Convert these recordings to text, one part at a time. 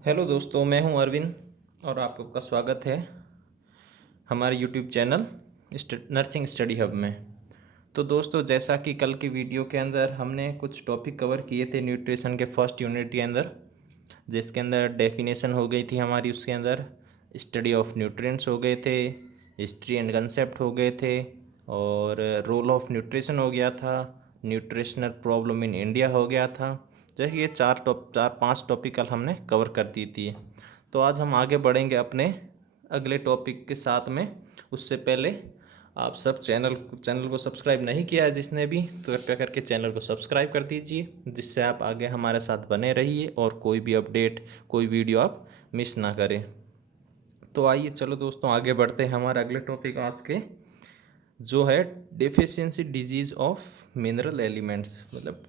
Hello दोस्तों, मैं हूं अरविंद और आपका स्वागत है हमारे YouTube channel nursing study hub में। तो दोस्तों, जैसा कि कल की वीडियो के अंदर हमने कुछ टॉपिक कवर किए थे न्यूट्रिशन के फर्स्ट यूनिट के अंदर, जिसके अंदर डेफिनेशन हो गई थी हमारी, उसके अंदर स्टडी ऑफ न्यूट्रिएंट्स हो गए थे, हिस्ट्री एंड कंसेप्ट हो गए थे, और रोल ऑफ न्यूट्रिशन हो गया था, न्यूट्रिशनल प्रॉब्लम इन इंडिया हो गया था। जैसे ये चार पांच टॉपिक कल हमने कवर कर दी थी। तो आज हम आगे बढ़ेंगे अपने अगले टॉपिक के साथ में। उससे पहले आप सब चैनल को सब्सक्राइब नहीं किया है जिसने भी, तो कृपया करके चैनल को सब्सक्राइब कर दीजिए, जिससे आप आगे हमारे साथ बने रहिए और कोई भी अपडेट, कोई वीडियो आप मिस ना करें। तो आइए चलो दोस्तों, आगे बढ़ते हैं हमारे अगले टॉपिक आज के, जो है deficiency disease of mineral elements. मतलब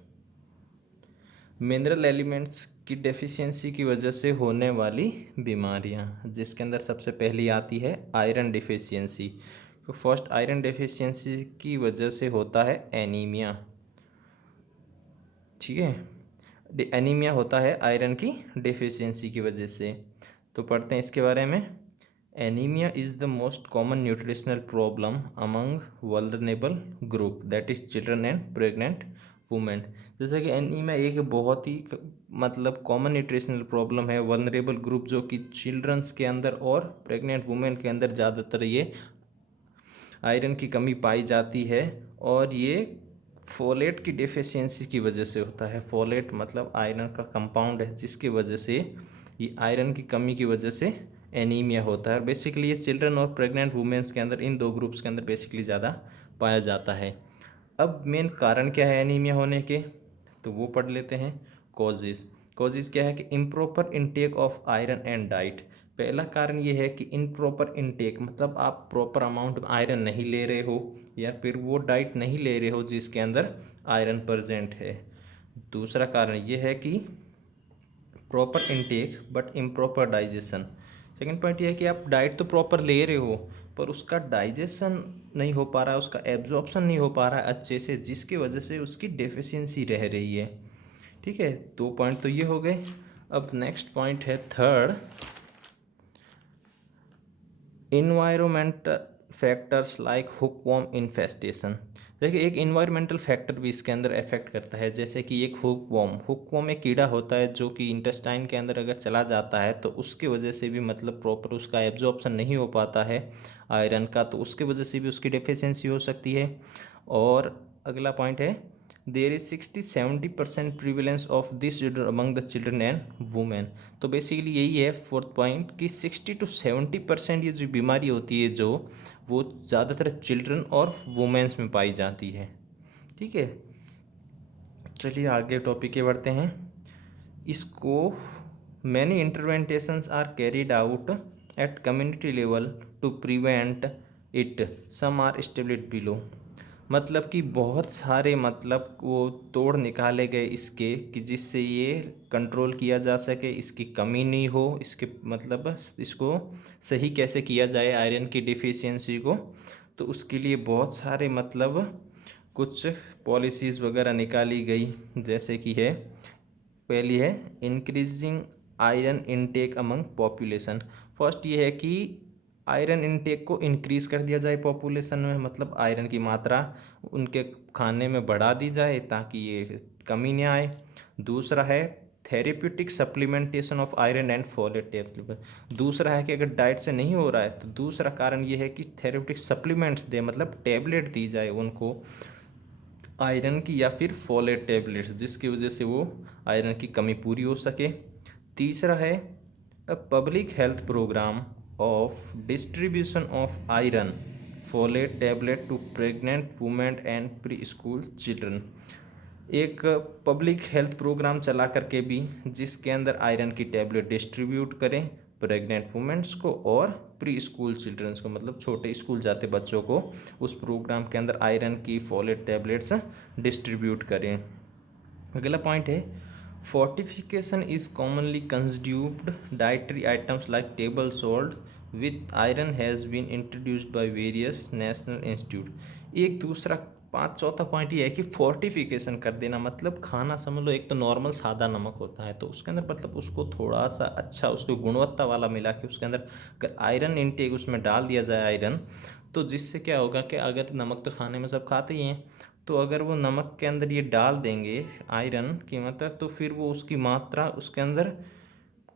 मिनरल एलिमेंट्स की डेफिशिएंसी की वजह से होने वाली बीमारियां, जिसके अंदर सबसे पहली आती है आयरन डिफिशियंसी। तो फर्स्ट, आयरन डिफिशियंसी की वजह से होता है एनीमिया। ठीक है, एनीमिया होता है आयरन की डिफिशियंसी की वजह से। तो पढ़ते हैं इसके बारे में। Anaemia is the most common nutritional problem among vulnerable group, that is children and pregnant women. जैसे कि एनीमिया एक बहुत ही मतलब कॉमन न्यूट्रिशनल प्रॉब्लम है वल्नरेबल ग्रुप, जो कि चिल्ड्रंस के अंदर और प्रेग्नेंट वुमेन के अंदर ज़्यादातर ये आयरन की कमी पाई जाती है। और ये फोलेट की डिफिशियंसी की वजह से होता है। फोलेट मतलब आयरन का कंपाउंड है, जिसकी वजह से ये आयरन की कमी की वजह से एनीमिया होता है। और बेसिकली ये चिल्ड्रन और प्रेग्नेंट वुमेन्स के अंदर, इन दो ग्रुप्स के अंदर बेसिकली ज़्यादा पाया जाता है। अब मेन कारण क्या है एनीमिया होने के, तो वो पढ़ लेते हैं। कॉजेज़ क्या है कि improper intake of iron and diet. पहला कारण ये है कि इनप्रॉपर इनटेक मतलब आप प्रॉपर अमाउंट में आयरन नहीं ले रहे हो, या फिर वो डाइट नहीं ले रहे हो जिसके अंदर आयरन प्रेजेंट है। दूसरा कारण ये है कि proper intake but improper digestion. Second point ये है कि आप डाइट तो प्रॉपर ले रहे हो, पर उसका डाइजेशन नहीं हो पा रहा है, उसका एब्जॉर्प्शन नहीं हो पा रहा है अच्छे से, जिसकी वजह से उसकी डेफिशिएंसी रह रही है। ठीक है, दो पॉइंट तो ये हो गए। अब नेक्स्ट पॉइंट है third, environmental factors like hookworm infestation. देखिए, एक इन्वायरमेंटल फैक्टर भी इसके अंदर अफेक्ट करता है। जैसे कि एक हुकवॉर्म एक कीड़ा होता है जो कि इंटेस्टाइन के अंदर अगर चला जाता है, तो उसकी वजह से भी मतलब प्रॉपर उसका एब्जॉर्प्शन नहीं हो पाता है आयरन का, तो उसकी वजह से भी उसकी डेफिशिएंसी हो सकती है। और अगला पॉइंट है, there is 60-70% prevalence of this disorder among the children and women. तो बेसिकली यही है फोर्थ पॉइंट कि 60-70% ये जो बीमारी होती है, जो वो ज़्यादातर चिल्ड्रन और वुमेन्स में पाई जाती है। ठीक है, चलिए आगे टॉपिक के बढ़ते हैं। इसको many interventions are carried out at community level to prevent it, some are established below. मतलब कि बहुत सारे मतलब वो तोड़ निकाले गए इसके, कि जिससे ये कंट्रोल किया जा सके, इसकी कमी नहीं हो, इसके मतलब इसको सही कैसे किया जाए आयरन की डिफिशियंसी को। तो उसके लिए बहुत सारे मतलब कुछ पॉलिसीज़ वगैरह निकाली गई। जैसे कि है, पहली है increasing iron intake among population. First ये है कि आयरन इनटेक को इंक्रीज़ कर दिया जाए पॉपुलेशन में, मतलब आयरन की मात्रा उनके खाने में बढ़ा दी जाए ताकि ये कमी नहीं आए। दूसरा है therapeutic supplementation of iron and folate tablet. दूसरा है कि अगर डाइट से नहीं हो रहा है, तो दूसरा कारण ये है कि थेरेप्यूटिक सप्लीमेंट्स दे, मतलब टेबलेट दी जाए उनको आयरन की, या फिर फोलेट टेबलेट्स, जिसकी वजह से वो आयरन की कमी पूरी हो सके। तीसरा है a public health programme of distribution of iron folate tablet to pregnant women and pre school children. एक पब्लिक हेल्थ प्रोग्राम चला करके भी, जिसके अंदर आयरन की टेबलेट डिस्ट्रीब्यूट करें प्रेग्नेंट वुमेंस को और प्री स्कूल चिल्ड्रंस को, मतलब छोटे स्कूल जाते बच्चों को, उस प्रोग्राम के अंदर आयरन की फोलेट टेबलेट्स डिस्ट्रीब्यूट करें। अगला पॉइंट है, fortification is commonly consumed dietary items like table salt with iron has been introduced by various national institute. एक दूसरा चौथा पॉइंट ये है कि फोर्टिफिकेशन कर देना, मतलब खाना समझ लो एक तो नॉर्मल सादा नमक होता है, तो उसके अंदर मतलब उसको थोड़ा सा अच्छा उसको गुणवत्ता वाला मिला के उसके अंदर अगर आयरन इनटेक उसमें डाल दिया जाए आयरन, तो जिससे क्या होगा कि अगर नमक तो खाने में सब खाते ही हैं, तो अगर वो नमक के अंदर ये डाल देंगे आयरन की मतलब, तो फिर वो उसकी मात्रा उसके अंदर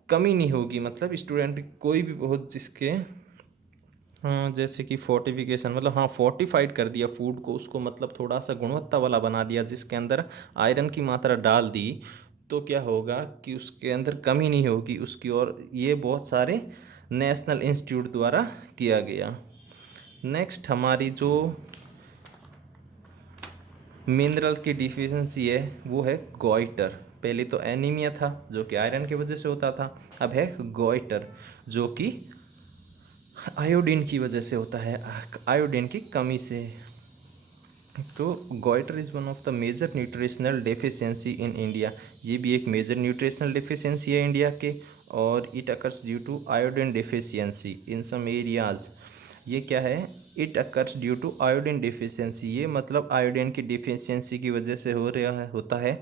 कमी नहीं होगी। मतलब स्टूडेंट कोई भी बहुत जिसके हाँ, जैसे कि फोर्टिफिकेशन मतलब हाँ फोर्टिफाइड कर दिया फूड को, उसको मतलब थोड़ा सा गुणवत्ता वाला बना दिया जिसके अंदर आयरन की मात्रा डाल दी, तो क्या होगा कि उसके अंदर कमी नहीं होगी उसकी। और ये बहुत सारे नेशनल इंस्टीट्यूट द्वारा किया गया। नेक्स्ट हमारी जो मिनरल की डिफिशिएंसी है वो है गोइटर। पहले तो एनीमिया था जो कि आयरन की वजह से होता था, अब है गोइटर जो कि आयोडीन की वजह से होता है, आयोडीन की कमी से। तो goitre is one of the major nutritional deficiency in India, ये भी एक मेजर न्यूट्रिशनल डेफिशिएंसी है इंडिया के। और it occurs due to iodine deficiency in some areas. ये क्या है, it occurs due to iodine deficiency, ये मतलब आयोडीन की डिफिशियंसी की वजह से हो रहा है होता है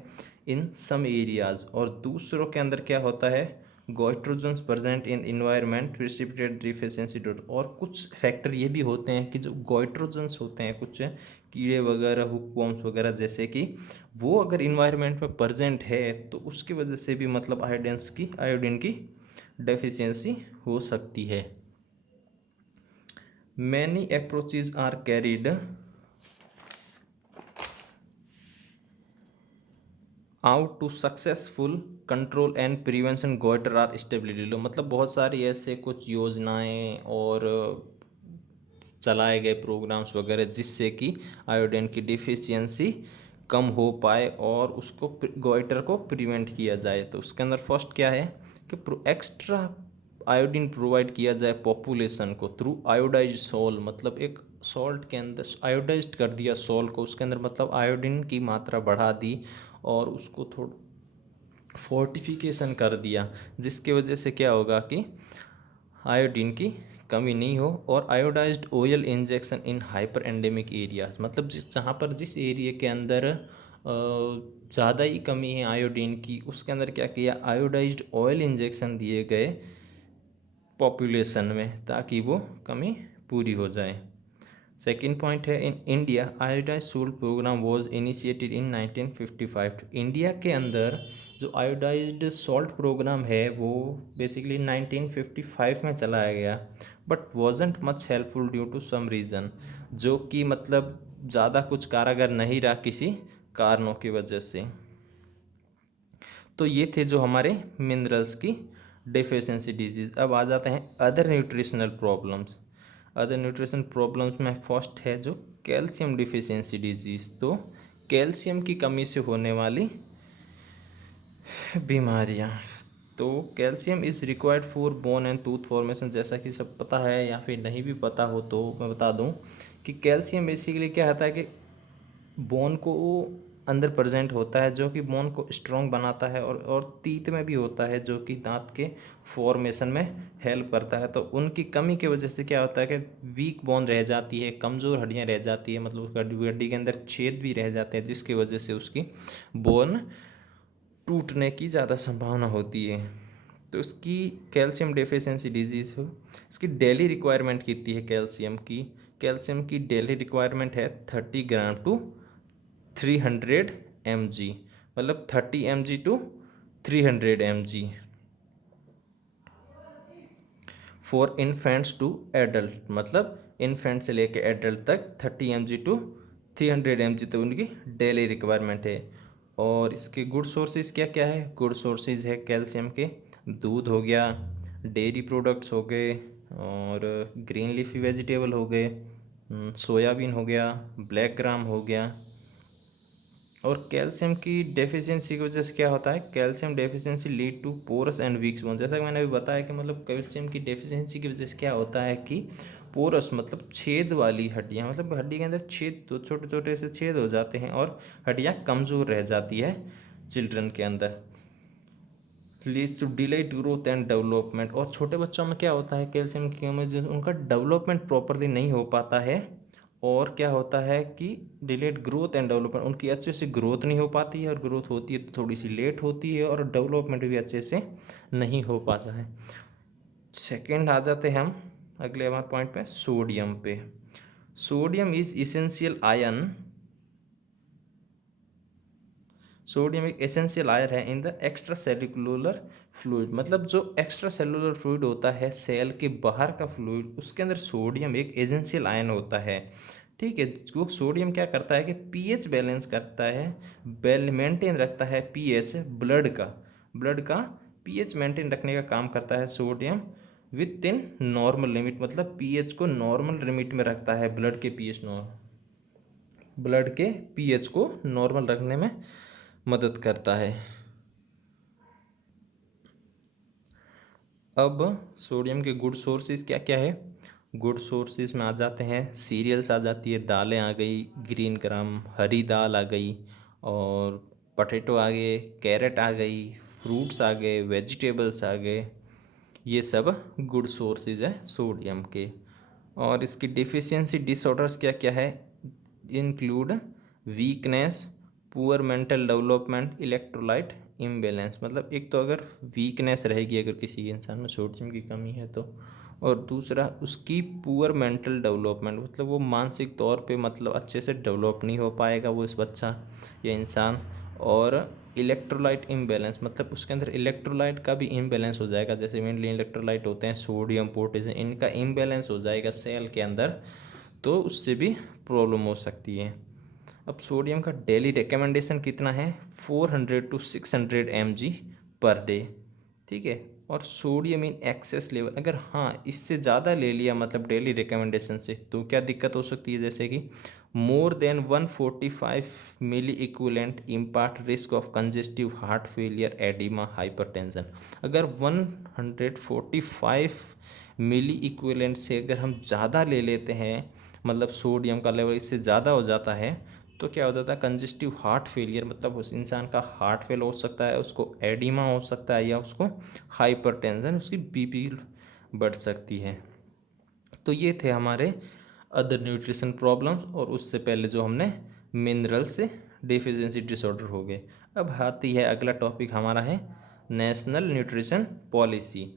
इन सम एरियाज। और दूसरों के अंदर क्या होता है, goitrogens present in environment precipitate deficiency dot. और कुछ फैक्टर ये भी होते हैं कि जो गोइट्रोजन्स होते हैं, कुछ कीड़े वगैरह हुकवर्म्स वगैरह जैसे कि, वो अगर इन्वायरमेंट में प्रेजेंट है तो उसकी वजह से भी मतलब आयोडीन की डेफिशिएंसी हो सकती है। Many approaches are carried out to successful control and prevention goitre are stability. मतलब बहुत सारी ऐसे कुछ योजनाएं और चलाए गए प्रोग्राम्स वगैरह जिससे कि आयोडीन की डिफिशियंसी कम हो पाए और उसको गोइटर को प्रिवेंट किया जाए। तो उसके अंदर फर्स्ट क्या है कि एक्स्ट्रा आयोडीन प्रोवाइड किया जाए पॉपुलेशन को थ्रू आयोडाइज सॉल्ट। मतलब एक सॉल्ट के अंदर आयोडाइज कर दिया सॉल्ट को, उसके अंदर मतलब आयोडीन की मात्रा बढ़ा दी और उसको थोड़ा फोर्टिफिकेशन कर दिया, जिसकी वजह से क्या होगा कि आयोडीन की कमी नहीं हो। और iodised oil injection in hyper endemic areas, मतलब जहाँ पर जिस एरिया के अंदर ज़्यादा ही कमी है आयोडीन की, उसके अंदर क्या किया, आयोडाइज्ड ऑयल इंजेक्शन दिए गए पॉपुलेशन में ताकि वो कमी पूरी हो जाए। सेकेंड पॉइंट है, in India iodise salt programme was initiated in 1955। India के अंदर जो आयोडाइज्ड सॉल्ट प्रोग्राम है वो बेसिकली 1955 में चलाया गया, but wasn't much helpful due to some reason, जो कि मतलब ज़्यादा कुछ कारगर नहीं रहा किसी कारणों की वजह से। तो ये थे जो हमारे मिनरल्स की डिफिशियंसी डिजीज़। अब आ जाते हैं other nutritional problems. Other nutrition problems में फर्स्ट है जो कैल्शियम डिफिशियंसी डिजीज़। तो कैल्शियम की कमी से होने वाली बीमारियां। तो calcium is required for bone and tooth formation. जैसा कि सब पता है या फिर नहीं भी पता हो तो मैं बता दूं कि कैल्शियम बेसिकली क्या होता है कि बोन को अंदर प्रेजेंट होता है जो कि बोन को स्ट्रॉन्ग बनाता है, और टीथ में भी होता है जो कि दांत के फॉर्मेशन में हेल्प करता है। तो उनकी कमी की वजह से क्या होता है कि वीक बोन रह जाती है, कमज़ोर हड्डियां रह जाती है, मतलब उसका हड्डी के अंदर छेद भी रह जाते हैं जिसकी वजह से उसकी बोन टूटने की ज़्यादा संभावना होती है। तो इसकी कैल्शियम डेफिशिएंसी डिजीज़ हो, इसकी डेली रिक्वायरमेंट कितनी है कैल्शियम की, कैल्शियम की डेली रिक्वायरमेंट है 30 ग्राम टू 300 mg, मतलब 30 mg to 300 mg for infants to adult. मतलब इन्फेंट से लेके एडल्ट तक 30 mg टू 300 mg तो उनकी डेली रिक्वायरमेंट है। और इसके गुड सोर्सेज क्या क्या है, गुड सोर्सेज है कैल्शियम के, दूध हो गया, डेयरी प्रोडक्ट्स हो गए, और ग्रीन लीफी वेजिटेबल हो गए, सोयाबीन हो गया, ब्लैक ग्राम हो गया। और कैल्शियम की डेफिशिएंसी की वजह से क्या होता है, calcium deficiency lead to porous and weak bone. जैसा कि मैंने अभी बताया कि मतलब कैल्शियम की डेफिशिएंसी की वजह से क्या होता है कि पोरस मतलब छेद वाली हड्डियाँ, मतलब हड्डी के अंदर छेद, तो छोटे छोटे से छेद हो जाते हैं और हड्डियाँ कमज़ोर रह जाती है चिल्ड्रन के अंदर, leads to delayed growth and development. और छोटे बच्चों में क्या होता है कैल्शियम की कमी से उनका डेवलपमेंट प्रॉपरली नहीं हो पाता है और क्या होता है कि डिलेड ग्रोथ एंड डेवलपमेंट, उनकी अच्छे से ग्रोथ नहीं हो पाती है, और ग्रोथ होती है तो थोड़ी सी लेट होती है, और डेवलपमेंट भी अच्छे से नहीं हो पाता है। सेकंड आ जाते हैं हम अगले हमारे पॉइंट पे, सोडियम पे। Sodium is essential ion, sodium एक एसेंशियल आयन है in the extra cellular fluid, मतलब जो एक्स्ट्रा सेलुलर फ्लूइड होता है सेल के बाहर का फ्लूइड, उसके अंदर सोडियम एक एसेंशियल आयन होता है। ठीक है, वो सोडियम क्या करता है कि पीएच बैलेंस करता है, मेंटेन रखता है पीएच ब्लड का पीएच मेंटेन रखने का काम करता है sodium, with in normal limit, मतलब पीएच को नॉर्मल लिमिट में रखता है, ब्लड के पीएच को नॉर्मल रखने में मदद करता है। अब सोडियम के गुड सोर्सेज क्या क्या है, गुड सोर्सेज में आ जाते हैं, सीरियल्स आ जाती है, दालें आ गई, ग्रीन ग्राम हरी दाल आ गई, और पटेटो आ गए, कैरेट आ गई, फ्रूट्स आ गए, वेजिटेबल्स आ गए, ये सब गुड सोर्सेज है सोडियम के। और इसकी डिफिशियंसी डिसऑर्डर्स क्या क्या है, include weakness, poor mental development, electrolyte imbalance, मतलब एक तो अगर वीकनेस रहेगी अगर किसी इंसान में सोडियम की कमी है तो, और दूसरा उसकी पुअर मेंटल डेवलपमेंट, मतलब वो मानसिक तौर पे मतलब अच्छे से डेवलप नहीं हो पाएगा वो इस बच्चा या इंसान, और इलेक्ट्रोलाइट इम्बैलेंस, मतलब उसके अंदर इलेक्ट्रोलाइट का भी इम्बैलेंस हो जाएगा, जैसे मेनली इलेक्ट्रोलाइट होते हैं सोडियम पोटेशियम, इनका इम्बैलेंस हो जाएगा सेल के अंदर, तो उससे भी प्रॉब्लम हो सकती है। अब सोडियम का डेली रिकमेंडेशन कितना है, 400 to 600 mg पर डे। ठीक है, और सोडियम इन एक्सेस लेवल, अगर हाँ इससे ज़्यादा ले लिया मतलब डेली रिकमेंडेशन से, तो क्या दिक्कत हो सकती है, जैसे कि more than 145 milliequivalent impart risk of congestive heart failure, oedema, hypertension. अगर 145 मिली इक्विवेलेंट से अगर हम ज़्यादा ले लेते हैं, मतलब सोडियम का लेवल इससे ज़्यादा हो जाता है, तो क्या हो जाता है, कंजेस्टिव हार्ट फेलियर, मतलब उस इंसान का हार्ट फेल हो सकता है, उसको एडिमा हो सकता है, या उसको हाइपरटेंशन, उसकी बीपी बढ़ सकती है। तो ये थे हमारे अदर न्यूट्रिशन प्रॉब्लम्स, और उससे पहले जो हमने मिनरल से डिफिशियंसी डिसऑर्डर हो गए। अब आती है अगला टॉपिक हमारा है नेशनल न्यूट्रिशन पॉलिसी।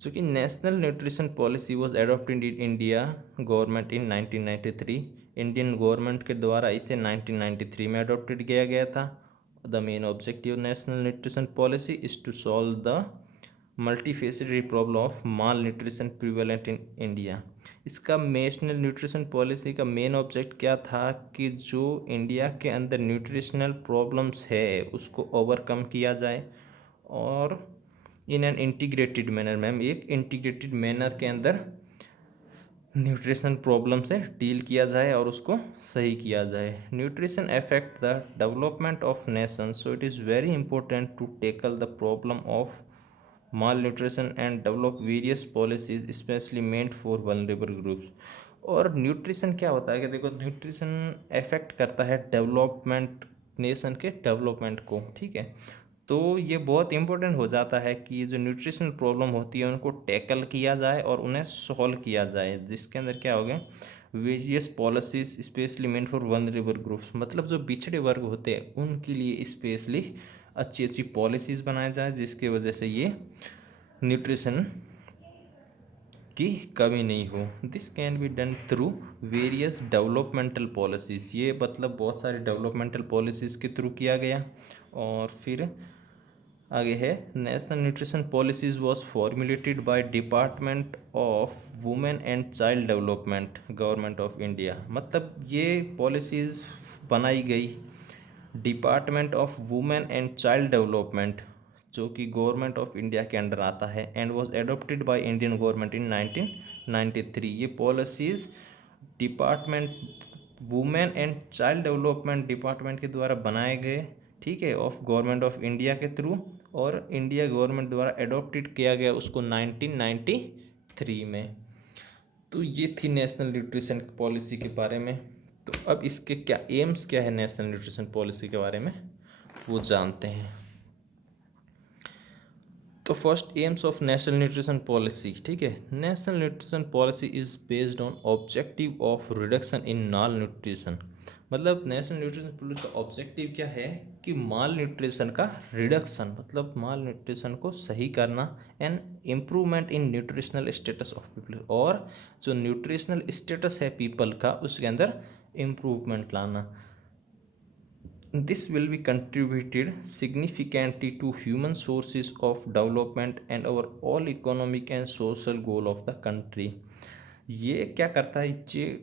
जो कि national nutrition policy was adopted in India government in 1993, Indian government के द्वारा इसे 1993 में अडॉप्टेड किया गया था। The main objective national nutrition policy is to solve the multifaceted problem of malnutrition prevalent in India. इसका नेशनल न्यूट्रिशन पॉलिसी का main object क्या था कि जो इंडिया के अंदर न्यूट्रिशनल प्रॉब्लम्स है उसको ओवरकम किया जाए, और in an integrated manner, ma'am एक इंटीग्रेटेड मैनर के अंदर न्यूट्रिशनल प्रॉब्लम से डील किया जाए और उसको सही किया जाए। Nutrition affect the development of nation, so it is very important to tackle the problem of malnutrition and develop various policies specially meant for vulnerable groups. और न्यूट्रिशन क्या होता है कि देखो, न्यूट्रिशन अफेक्ट करता है डेवलपमेंट, नेशन के development को। ठीक है, तो ये बहुत इंपॉर्टेंट हो जाता है कि जो न्यूट्रिशन प्रॉब्लम होती है उनको टैकल किया जाए और उन्हें सॉल्व किया जाए, जिसके अंदर क्या हो गया, various policies specially meant for vulnerable groups, मतलब जो पिछड़े वर्ग होते हैं उनके लिए स्पेशली अच्छी अच्छी पॉलिसीज़ बनाई जाए, जिसकी वजह से ये न्यूट्रिशन की कमी नहीं हो। This can be done through various developmental policies, ये मतलब बहुत सारी डेवलपमेंटल पॉलिसीज़ के थ्रू किया गया। और फिर आगे है national nutrition policies was formulated by department of women and child development, government of India, मतलब ये पॉलिसीज़ बनाई गई department of women and child development, जो कि गवर्नमेंट ऑफ इंडिया के अंडर आता है, and was adopted by Indian government in 1993। ये policies department women and child development department के द्वारा बनाए गए, ठीक है, ऑफ गवर्नमेंट ऑफ इंडिया के थ्रू, और इंडिया गवर्नमेंट द्वारा एडॉप्टेड किया गया उसको 1993 में। तो ये थी नेशनल न्यूट्रिशन पॉलिसी के बारे में। तो अब इसके क्या एम्स क्या है नेशनल न्यूट्रिशन पॉलिसी के बारे में वो जानते हैं। तो first AIIMS of national nutrition policy, ठीक है। National nutrition policy is based on objective of reduction in mall nutrition. मतलब नेशनल न्यूट्रिशन पॉलिसी का ऑब्जेक्टिव क्या है कि माल न्यूट्रिशन का रिडक्शन, मतलब माल न्यूट्रिशन को सही करना, and improvement in nutritional status of people, और जो न्यूट्रिशनल स्टेटस है पीपल का उसके अंदर इम्प्रूवमेंट लाना। This will be contributed significantly to human sources of development and our all economic and social goal of the country। ये क्या करता है,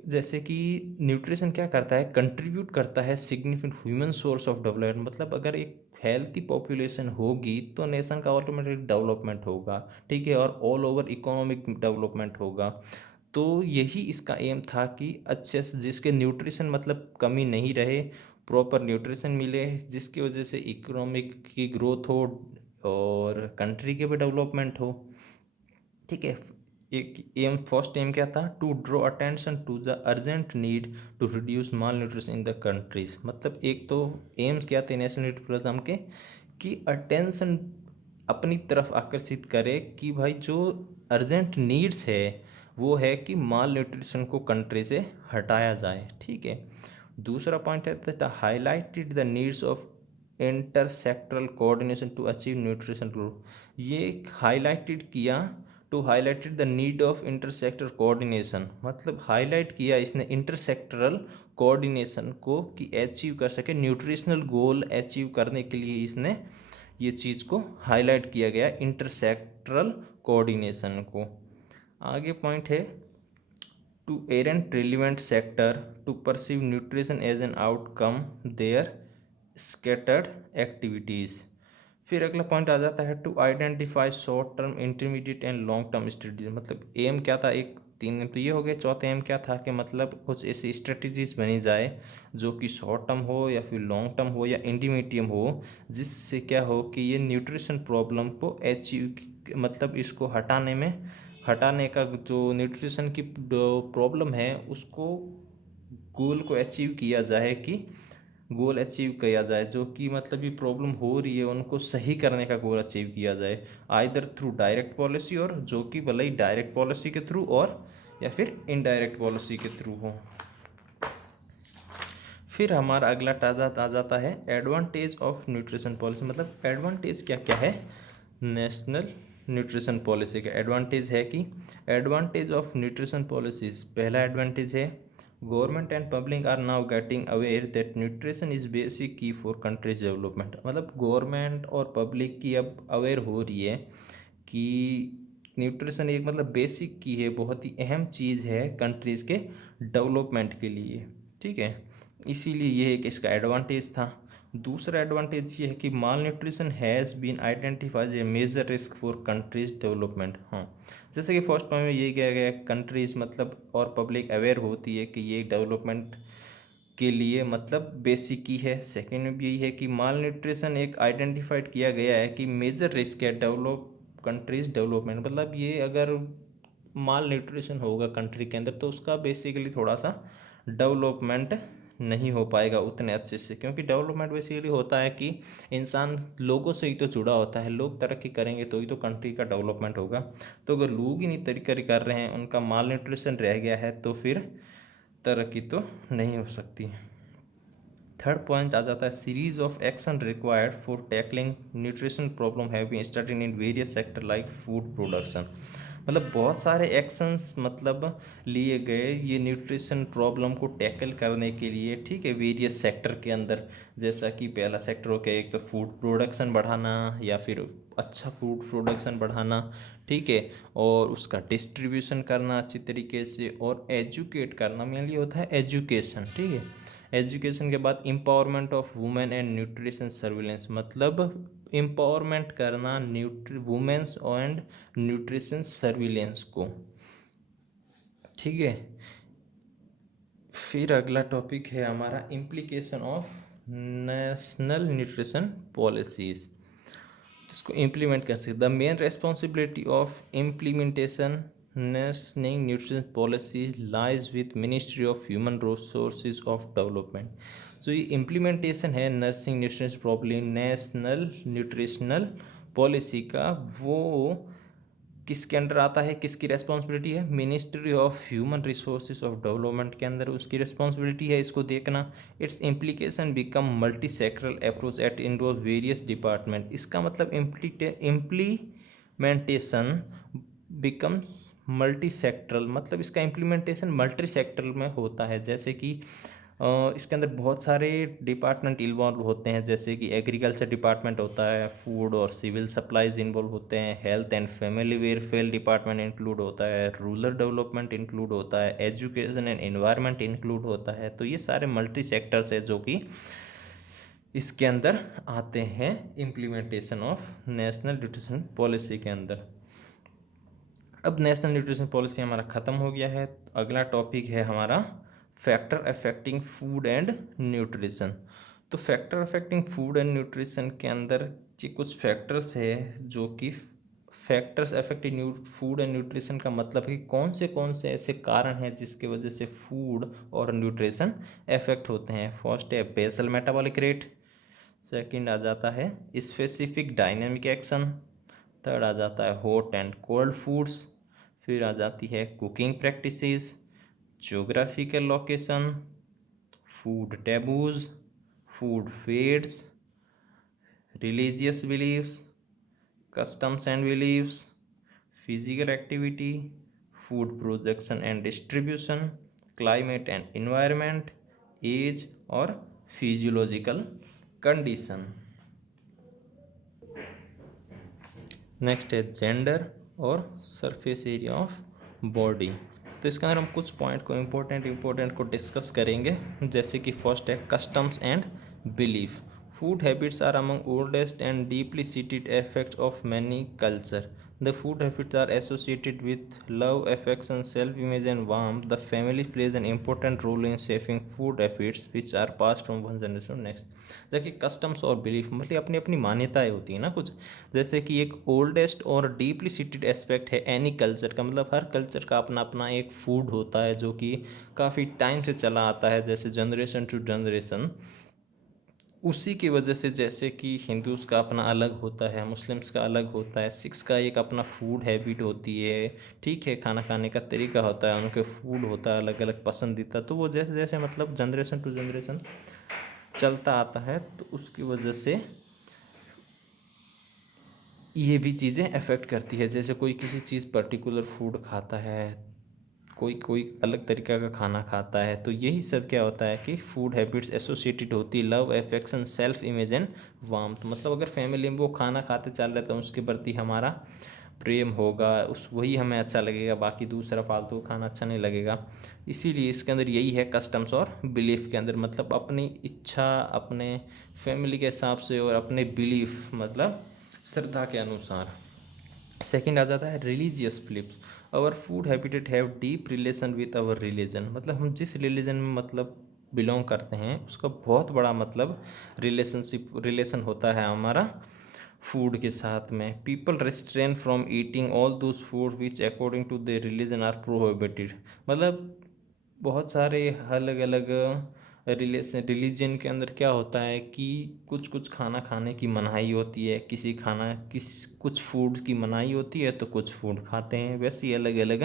जैसे कि न्यूट्रिशन क्या करता है, कंट्रीब्यूट करता है significant human source of development. मतलब अगर एक हेल्थी पॉपुलेशन होगी तो नेशन का ऑटोमेटिक डेवलपमेंट होगा, ठीक है, और ऑल ओवर इकोनॉमिक डेवलपमेंट होगा। तो यही इसका एम था कि अच्छे से जिसके न्यूट्रिशन मतलब कमी नहीं रहे, प्रॉपर न्यूट्रिशन मिले, जिसकी वजह से इकोनॉमिक की ग्रोथ हो और कंट्री के भी डेवलपमेंट हो, ठीक है। एक एम, फर्स्ट एम क्या था, to draw attention to the urgent need to reduce malnutrition in the countries. मतलब एक तो एम्स क्या थे नेशनल न्यूट्रिशन प्रोग्राम के, कि अटेंशन अपनी तरफ आकर्षित करे कि भाई जो अर्जेंट नीड्स है वो है कि माल न्यूट्रिशन को कंट्री से हटाया जाए, ठीक है। दूसरा पॉइंट है that highlighted the needs of intersectoral coordination to achieve nutrition growth. ये हाईलाइटेड किया, to highlighted the need of intersector coordination, मतलब हाईलाइट किया इसने इंटरसेक्टरल कोऑर्डिनेशन को कि अचीव कर सके न्यूट्रिशनल गोल अचीव करने के लिए इसने ये चीज़ को हाईलाइट किया गया इंटरसेक्टरल कोऑर्डिनेशन को। आगे पॉइंट है to orient relevant sector to perceive nutrition as an outcome their scattered activities. फिर अगला पॉइंट आ जाता है to identify short term intermediate and long term strategies. मतलब एम क्या था, एक तीन तो ये हो गए, चौथा एम क्या था कि मतलब कुछ ऐसी स्ट्रेटजीज बनी जाए जो कि शॉर्ट टर्म हो या फिर लॉन्ग टर्म हो या इंटरमीडियम हो, जिससे क्या हो कि ये न्यूट्रिशन प्रॉब्लम को अचीव, मतलब इसको हटाने का जो न्यूट्रिशन की प्रॉब्लम है उसको गोल को अचीव किया जाए, कि गोल अचीव किया जाए जो कि मतलब ये प्रॉब्लम हो रही है उनको सही करने का गोल अचीव किया जाए, आइदर थ्रू डायरेक्ट पॉलिसी, और जो कि भले ही डायरेक्ट पॉलिसी के थ्रू और या फिर इनडायरेक्ट पॉलिसी के थ्रू हो। फिर हमारा अगला टारगेट आ जाता है एडवांटेज ऑफ न्यूट्रिशन पॉलिसी। मतलब एडवांटेज क्या क्या है नेशनल न्यूट्रिशन पॉलिसी का। एडवांटेज है कि एडवांटेज ऑफ न्यूट्रिशन पॉलिसीज, पहला एडवांटेज है government and public are now getting aware that nutrition is basic key for countries development. मतलब गवर्नमेंट और पब्लिक की अब अवेयर हो रही है कि न्यूट्रिशन एक मतलब बेसिक की है, बहुत ही अहम चीज़ है कंट्रीज़ के डेवलपमेंट के लिए, ठीक है। इसीलिए ये एक इसका एडवांटेज था। दूसरा एडवांटेज ये है कि malnutrition has been identifies a major risk for countries development. हाँ, जैसे कि फर्स्ट पॉइंट में यही कहा गया कंट्रीज मतलब और पब्लिक अवेयर होती है कि ये डेवलपमेंट के लिए मतलब बेसिक ही है। सेकेंड में भी यही है कि माल न्यूट्रिशन एक आइडेंटिफाइड किया गया है कि मेजर रिस्क है कंट्रीज डेवलपमेंट। मतलब ये अगर माल न्यूट्रिशन होगा कंट्री के अंदर तो उसका बेसिकली थोड़ा सा डेवलपमेंट नहीं हो पाएगा उतने अच्छे से, क्योंकि डेवलपमेंट बेसिकली होता है कि इंसान लोगों से ही तो जुड़ा होता है, लोग तरक्की करेंगे तो ही तो कंट्री का डेवलपमेंट होगा। तो अगर लोग ही नहीं तरक्की कर रहे हैं, उनका माल न्यूट्रिशन रह गया है, तो फिर तरक्की तो नहीं हो सकती। थर्ड पॉइंट आ जाता है series of action required for tackling nutrition problem have been started in various sector like food production. मतलब बहुत सारे एक्शंस मतलब लिए गए ये न्यूट्रिशन प्रॉब्लम को टैकल करने के लिए, ठीक है, वेरियस सेक्टर के अंदर। जैसा कि पहला सेक्टर हो गया एक तो फूड प्रोडक्शन बढ़ाना या फिर अच्छा फूड प्रोडक्शन बढ़ाना, ठीक है, और उसका डिस्ट्रीब्यूशन करना अच्छी तरीके से, और एजुकेट करना मेनली होता है एजुकेशन, ठीक है। एजुकेशन के बाद empowerment of women and nutrition surveillance, मतलब एम्पावरमेंट करना वुमेन्स एंड न्यूट्रिशन सर्विलेंस को, ठीक है। फिर अगला टॉपिक है हमारा implication of national nutrition policies, इसको इम्प्लीमेंट कर सकते। The main responsibility of implementation national nutrition policy lies with ministry of human resources of development. जो ये इम्प्लीमेंटेशन है nursing nutrition problem national nutritional policy का, वो किसके अंडर आता है, किसकी रेस्पॉन्सिबिलिटी है, ministry of human resources of development के अंदर उसकी रेस्पॉन्सिबिलिटी है इसको देखना। Its implication become multi sectoral approach at involve various department. इसका मतलब इम्प्लीमेंटेशन बिकम मल्टी सेक्टरल, मतलब इसका इम्प्लीमेंटेशन मल्टी सेक्टरल में होता है। जैसे कि इसके अंदर बहुत सारे डिपार्टमेंट इन्वॉल्व होते हैं, जैसे कि एग्रीकल्चर डिपार्टमेंट होता है, फूड और सिविल सप्लाईज इन्वॉल्व होते हैं, health and family welfare department include होता है, रूरल डेवलपमेंट इंक्लूड होता है, एजुकेशन एंड एनवायरनमेंट इंक्लूड होता है। तो ये सारे मल्टी सेक्टर्स है जो कि इसके अंदर आते हैं implementation of national nutrition policy के अंदर। अब नेशनल न्यूट्रिशन पॉलिसी हमारा ख़त्म हो गया है। अगला टॉपिक है हमारा factor affecting food and nutrition. तो factor affecting food and nutrition के अंदर ये कुछ फैक्टर्स है जो कि factors affecting food and nutrition का मतलब है कि कौन से ऐसे कारण हैं जिसकी वजह से फूड और न्यूट्रिशन अफेक्ट होते हैं। फर्स्ट है बेसल मेटाबॉलिक रेट, सेकंड आ जाता है स्पेसिफिक डायनेमिक एक्शन, थर्ड आ जाता है हॉट एंड कोल्ड फूड्स, फिर आ जाती है cooking practices, geographical location, food taboos, food fads, religious beliefs, customs and beliefs, physical activity, food production and distribution, climate and environment, age और physiological condition. Next है gender और surface area of body. तो इसके अंदर हम कुछ point को important को डिस्कस करेंगे। जैसे कि फर्स्ट है customs and belief. Food habits are among oldest and deeply seated effects of many culture. The food habits are associated with love, affection, self-image, and warmth. The family plays an important role in shaping food habits, which are passed from one generation to next. जैसे customs और belief मतलब अपनी अपनी मान्यताएं होती हैं ना कुछ। जैसे कि एक ओल्डेस्ट और डीपली सीटेड एस्पेक्ट है एनी कल्चर का, मतलब हर कल्चर का अपना अपना एक फूड होता है जो कि काफ़ी टाइम से चला आता है, जैसे जनरेशन टू जनरेशन। उसी की वजह से जैसे कि हिंदूज़ का अपना अलग होता है, मुस्लिम्स का अलग होता है, सिख्स का एक अपना फूड हैबिट होती है, ठीक है, खाना खाने का तरीका होता है, उनके फूड होता है अलग अलग पसंदीदा। तो वो जैसे जैसे मतलब जनरेशन टू जनरेशन चलता आता है, तो उसकी वजह से ये भी चीज़ें अफेक्ट करती है। जैसे कोई किसी चीज़ पर्टिकुलर फूड खाता है, कोई कोई अलग तरीका का खाना खाता है, तो यही सब क्या होता है कि फूड हैबिट्स एसोसिएटेड होती है love, affection, self image and warmth. मतलब अगर फैमिली में वो खाना खाते चल रहे तो उसके प्रति हमारा प्रेम होगा, उस वही हमें अच्छा लगेगा, बाकी दूसरा फालतू खाना अच्छा नहीं लगेगा। इसीलिए इसके अंदर यही है कस्टम्स और बिलीफ के अंदर, मतलब अपनी इच्छा अपने फैमिली के हिसाब से और अपने बिलीफ मतलब श्रद्धा के अनुसार। सेकंड आ जाता है religious beliefs. Our food habitat have deep relation with our religion. मतलब हम जिस रिलीजन में मतलब बिलोंग करते हैं उसका बहुत बड़ा मतलब रिलेशन होता है हमारा फूड के साथ में। People restrain from eating all those food which according to their religion are prohibited. मतलब बहुत सारे अलग अलग रिलीजन के अंदर क्या होता है कि कुछ कुछ खाना खाने की मनाही होती है, कुछ फूड की मनाही होती है तो कुछ फूड खाते हैं। वैसे ही अलग अलग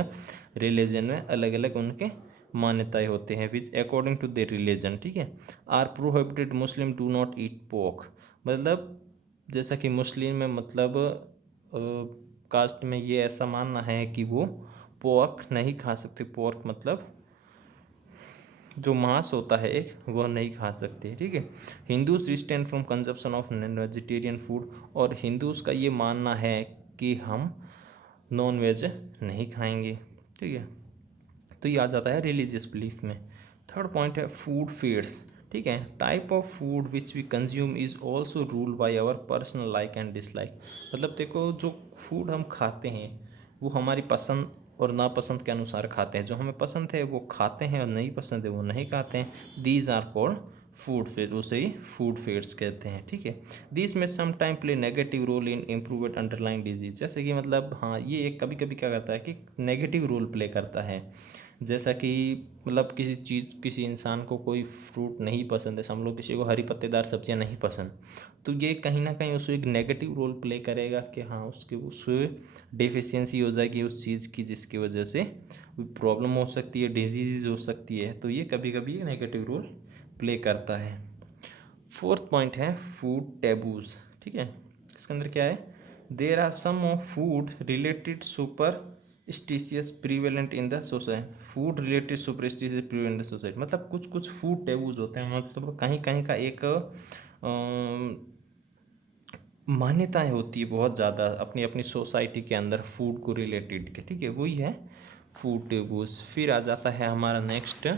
रिलीजन में अलग अलग उनके मान्यताएं होते हैं which according to their religion, ठीक है। Are prohibited Muslim do not eat pork. मतलब जैसा कि मुस्लिम में मतलब कास्ट में ये ऐसा मानना है कि वो पोर्क नहीं खा सकते। पोर्क मतलब जो मांस होता है एक, वह नहीं खा सकते, ठीक है। Hindus restrain from consumption of non vegetarian food. और हिंदूज़ का ये मानना है कि हम नॉन वेज नहीं खाएंगे, ठीक है। तो ये आ जाता है रिलीजियस बिलीफ में। थर्ड पॉइंट है फूड फेड्स, ठीक है। Type of food which we consume is also ruled by our personal like and dislike. मतलब देखो जो फूड हम खाते हैं वो हमारी पसंद और नापसंद के अनुसार खाते हैं। जो हमें पसंद है वो खाते हैं और नहीं पसंद है वो नहीं खाते हैं। These are called food fad, उसे ही फूड फेड्स कहते हैं, ठीक है। दिस में some time play negative role in improved underline disease, जैसे कि मतलब हाँ ये एक कभी कभी क्या करता है कि नेगेटिव रोल प्ले करता है। जैसा कि मतलब किसी चीज़, किसी इंसान को कोई फ्रूट नहीं पसंद है, समझ लो किसी को हरी पत्तेदार सब्जियां नहीं पसंद, तो ये कहीं ना कहीं उसको एक नेगेटिव रोल प्ले करेगा कि हाँ उसके उससे डिफिशियंसी हो जाएगी उस चीज़ की, जिसकी वजह से प्रॉब्लम हो सकती है, डिजीज हो सकती है, तो ये कभी कभी नेगेटिव रोल प्ले करता है। फोर्थ पॉइंट है फूड टैबूज, ठीक है। इसके अंदर क्या है, there are some of food related superstitious prevalent in the society, food related superstitious prevalent in the society, मतलब कुछ कुछ फूड टैबूज होते हैं, मतलब कहीं कहीं का एक मान्यताएं होती है बहुत ज़्यादा अपनी अपनी सोसाइटी के अंदर फूड को रिलेटेड के, ठीक है, वही है फूड टेबूज। फिर आ जाता है हमारा नेक्स्ट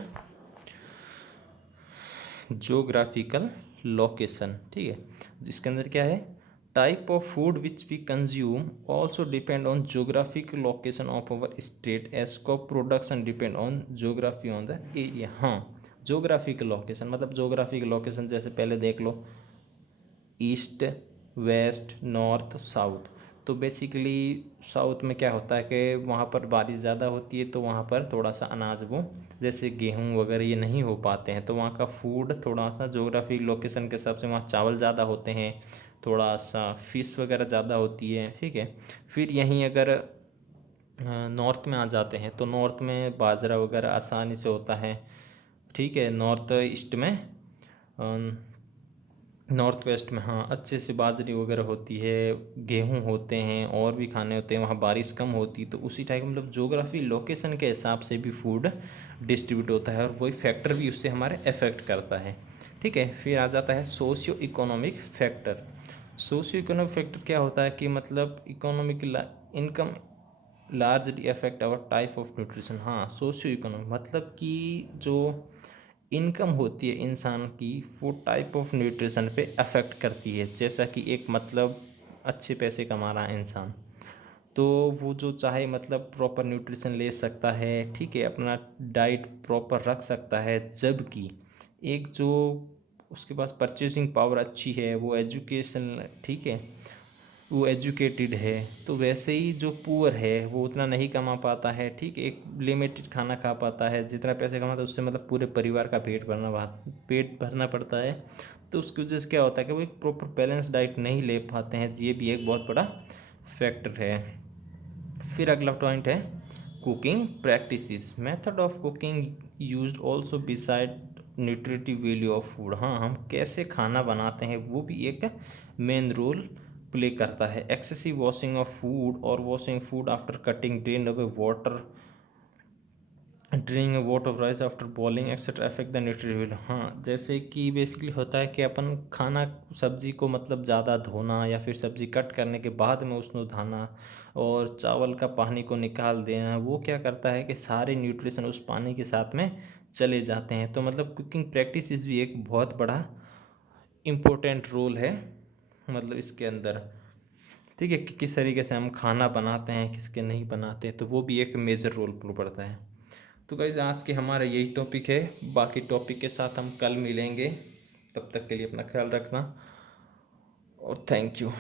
जोग्राफिकल लोकेशन, ठीक है, जिसके अंदर क्या है, type of food which we consume also depend on geographic location of our state as को production depend on geography on the area. हाँ, जोग्राफिकल लोकेशन मतलब जोग्राफिकल लोकेशन जैसे पहले देख लो, ईस्ट, वेस्ट, नॉर्थ, साउथ, तो बेसिकली साउथ में क्या होता है कि वहाँ पर बारिश ज़्यादा होती है, तो वहाँ पर थोड़ा सा अनाज वो जैसे गेहूँ वगैरह ये नहीं हो पाते हैं, तो वहाँ का फूड थोड़ा सा जोग्राफिक लोकेशन के हिसाब से वहाँ चावल ज़्यादा होते हैं, थोड़ा सा फिश वगैरह ज़्यादा होती है, ठीक है। फिर यहीं अगर नॉर्थ में आ जाते हैं तो नॉर्थ में बाजरा वगैरह आसानी से होता है, ठीक है। नॉर्थ ईस्ट में नॉर्थ वेस्ट में हाँ अच्छे से बाजरी वगैरह होती है, गेहूं होते हैं और भी खाने होते हैं, वहाँ बारिश कम होती, तो उसी टाइप मतलब जोग्राफी लोकेशन के हिसाब से भी फूड डिस्ट्रीब्यूट होता है और वही फैक्टर भी उससे हमारे अफेक्ट करता है, ठीक है। फिर आ जाता है socio economic factor. Socio economic factor क्या होता है कि मतलब economic income largely affect our type of nutrition. हाँ, सोशियो इकोनॉमिक मतलब कि जो इनकम होती है इंसान की वो टाइप ऑफ न्यूट्रिशन पे अफेक्ट करती है। जैसा कि एक मतलब अच्छे पैसे कमा रहा है इंसान, तो वो जो चाहे मतलब प्रॉपर न्यूट्रिशन ले सकता है, ठीक है, अपना डाइट प्रॉपर रख सकता है, जबकि एक जो उसके पास परचेसिंग पावर अच्छी है, वो एजुकेशन, ठीक है, वो एजुकेटेड है, तो वैसे ही जो पुअर है वो उतना नहीं कमा पाता है, ठीक है, एक लिमिटेड खाना खा पाता है, जितना पैसे कमाता है उससे मतलब पूरे परिवार का पेट भरना पड़ता है, तो उसकी वजह से क्या होता है कि वो एक प्रॉपर बैलेंस डाइट नहीं ले पाते हैं, ये भी एक बहुत बड़ा फैक्टर है। फिर अगला पॉइंट है cooking practices, method of cooking used also beside nutritive value of food. हाँ, हम कैसे खाना बनाते हैं वो भी एक मेन रोल प्ले करता है। एक्सेसिव वॉशिंग ऑफ फूड और washing food after cutting, draining water rice after boiling etcetera affect the nutritive. हाँ, जैसे कि बेसिकली होता है कि अपन खाना सब्जी को मतलब ज़्यादा धोना या फिर सब्जी कट करने के बाद में उसको धोना और चावल का पानी को निकाल देना, वो क्या करता है कि सारे न्यूट्रिशन उस पानी के साथ में चले जाते हैं। तो मतलब कुकिंग प्रैक्टिस भी एक बहुत बड़ा इम्पोर्टेंट रोल है मतलब इसके अंदर, ठीक है, कि किस तरीके से हम खाना बनाते हैं, किसके नहीं बनाते, तो वो भी एक मेजर रोल प्ले करता है। तो गाइस आज के हमारा यही टॉपिक है, बाकी टॉपिक के साथ हम कल मिलेंगे, तब तक के लिए अपना ख्याल रखना और थैंक यू।